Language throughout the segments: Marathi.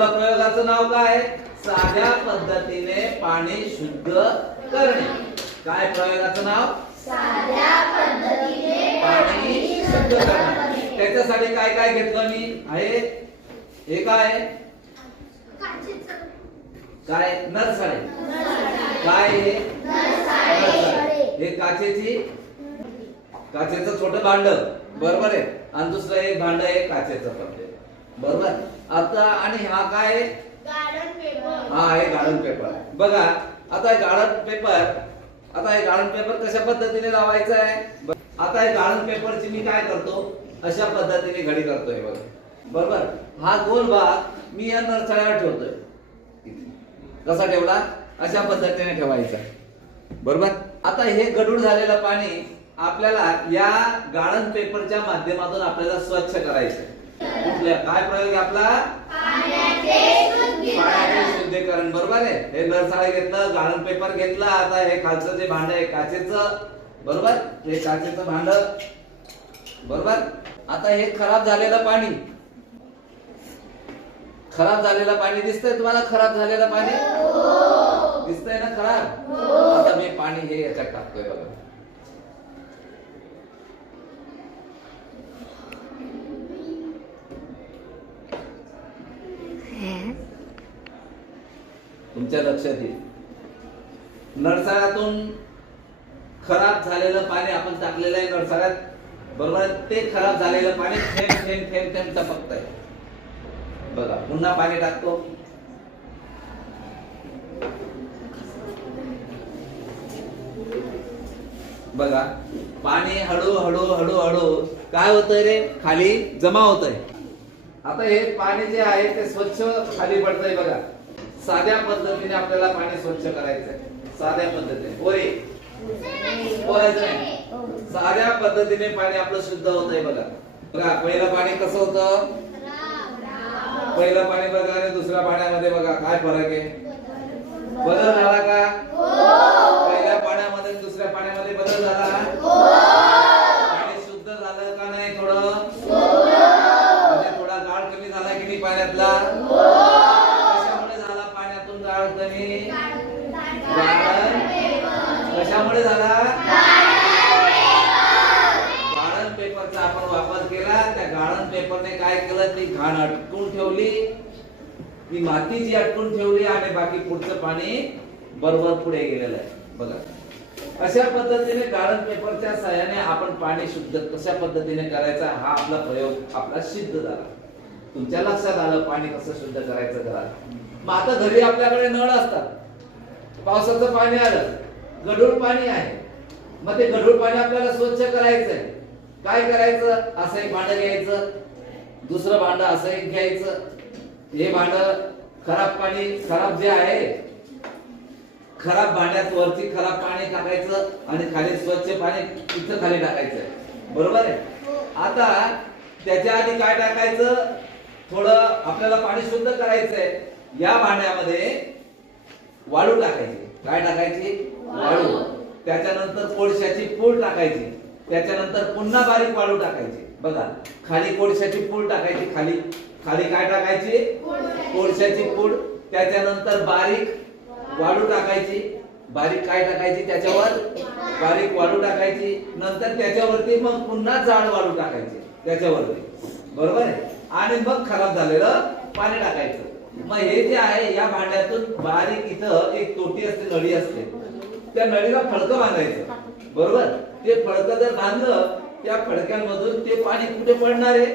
आपल्या प्रयोगाचं नाव काय? साध्या पद्धतीने पाणी शुद्ध करणे. काय प्रयोगाचं नाव? साध्या पद्धतीने पाणी शुद्ध करणे. त्याच्यासाठी काय काय घेतलं मी? आहे हे काय? काय? नरसाळे. काय हे? नरसाळे. हे काचेचं छोटं भांड, बरोबर आहे. आणि दुसरं एक भांड आहे काचेचं पडते, बरोबर. आता आणि हा काय? Garden paper. हा हे गार्डन पेपर. बघा आता हे गार्डन पेपर कशा पद्धतीने लावायचा आहे? आता हे गार्डन पेपरची मी काय करतो, अशा पद्धतीने घडी करतोय बघा, बरोबर. हा गोल भाग मी या नरसाळ्यावर ठेवतोय. कसा ठेवला? अशा पद्धतीने ठेवायचा, बरोबर. आता हे गढूळ झालेलं पाणी आपल्याला या गार्डन पेपरच्या माध्यमातून आपल्याला स्वच्छ करायचं. कुठल्या काय प्रयोग आपला? पाण्याचे शुद्धीकरण, बरोबर आहे. हे नरसाळे घेतलं, गार्डन पेपर घेतला. आता हे खालचं जे भांड आहे काचेचं, बरोबर. हे काचेचं भांड, बरोबर. आता हे खराब झालेलं पाणी दिसतंय तुम्हाला? खराब झालेलं पाणी दिसतंय ना खराब? आता मी पाणी हे याच्यात टाकतोय बघा. तुमच्या लक्षात येईल, नरसाळ्यातून खराब झालेलं पाणी आपण टाकलेलं आहे नरसाळ्यात, बरोबर. ते खराब झालेलं पाणी थेंब थेंब थेंब थेंब टपकतंय बघा. पुन्हा पाणी टाकतो. बघा पाणी हळू काय होतंय रे? खाली जमा होतंय. आता हे पाणी जे आहे ते स्वच्छ खाली पडतंय बघा. साध्या पद्धतीने आपल्याला पाणी स्वच्छ करायचंय. साध्या पद्धतीने साध्या पद्धतीने पाणी आपलं शुद्ध होतंय बघा. बघा पहिलं पाणी कसं होतं? पहिलं पाणी बघा आणि दुसऱ्या पाण्यामध्ये बघा काय फरक आहे? बदल झाला का? पहिल्या पाण्यामध्ये दुसऱ्या पाण्यामध्ये बदल झाला? पाणी शुद्ध झालं का नाही? थोडं म्हणजे थोडा गाळ कमी झाला की नाही पाण्यातला? कशामुळे झाला पाण्यातून गाळ कमी? कशामुळे झाला? गार्डन पेपरचा आपण वापर केला. त्या गार्डन पेपरने काय केलं? ती घाण अटकून ठेवली, ती माती जी अटकून ठेवली आणि बाकी पुढचं पाणी बरोबर पुढे गेलेलं आहे बघा. अशा पद्धतीने गार्डन पेपरच्या सहाय्याने आपण पाणी शुद्ध कशा पद्धतीने करायचा हा आपला प्रयोग आपला सिद्ध झाला. तुमच्या लक्षात आलं पाणी कसं शुद्ध करायचं घरात. मग आता घरी आपल्याकडे नळ असतात, पावसाचं पाणी आलं, गढूळ पाणी आहे. मग ते गढूळ पाणी आपल्याला स्वच्छ करायचंय. काय करायचं? असं एक भांड घ्यायचं, दुसरं भांड असं एक घ्यायचं. हे भांड खराब जे आहे, खराब भांड्यात वरती खराब पाणी टाकायचं आणि खाली स्वच्छ पाणी इथं खाली टाकायचं, बरोबर आहे. आता त्याच्या आधी काय टाकायचं? थोडं आपल्याला पाणी शुद्ध करायचंय. या भांड्यामध्ये वाळू टाकायची. काय टाकायची? वाळू. त्याच्यानंतर कोळशाची पूड टाकायची. त्याच्यानंतर पुन्हा बारीक वाळू टाकायची. बघा खाली कोळशाची पूड टाकायची, खाली काय टाकायची? कोळशाची पूड. त्याच्यानंतर बारीक वाळू टाकायची. बारीक काय टाकायची? त्याच्यावर बारीक वाळू टाकायची. नंतर त्याच्यावरती मग पुन्हा जाड वाळू टाकायची त्याच्यावरती, बरोबर आहे. आणि मग खराब झालेलं पाणी टाकायचं. मग हे जे आहे या भांड्यातून बारीक इथं एक तोटी असते, नळी असते. त्या नळीला फडकं बांधायचं, बरोबर. ते फडकं जर बांधलं, त्या फडक्यांमधून ते पाणी कुठे पडणार आहे?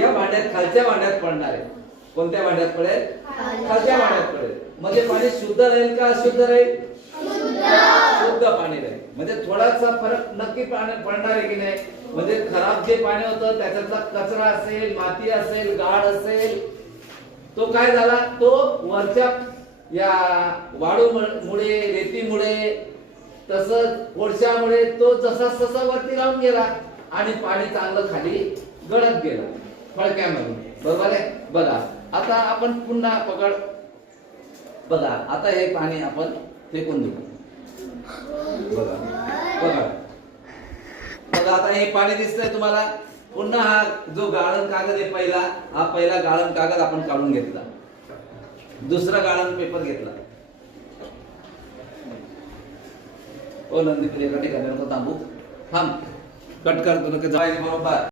या भांड्यात, खालच्या भांड्यात पडणार आहे. कोणत्या भांड्यात पडेल? खालच्या भांड्यात पडेल. म्हणजे पाणी शुद्ध राहील का अशुद्ध राहील? शुद्ध पाणी राहील. म्हणजे थोडासा फरक नक्की पाणी पडणार आहे की नाही? म्हणजे खराब जे पाणी होतं त्याच्यातला कचरा असेल, माती असेल, गाळ असेल, तो काय झाला? तो वरच्या या वाळूमुळे, रेतीमुळे, तसंच कोळशामुळे तो जसा वरती राहून गेला आणि पाणी चांगलं खाली गळत गेलं फडक्यामधून, बरोबर आहे. बघा आता आपण पुन्हा बघा आता हे पाणी आपण फेकून देऊ. बघा आता हे पाणी दिसतंय तुम्हाला? पुन्हा हा जो गाळण कागद आहे हा पहिला गाळण कागद आपण काढून घेतला, दुसरा गाळण पेपर घेतला. ओ नंदी एका ठिकाणी नको थांबू, थांब, कट कर, तुला बरोबर.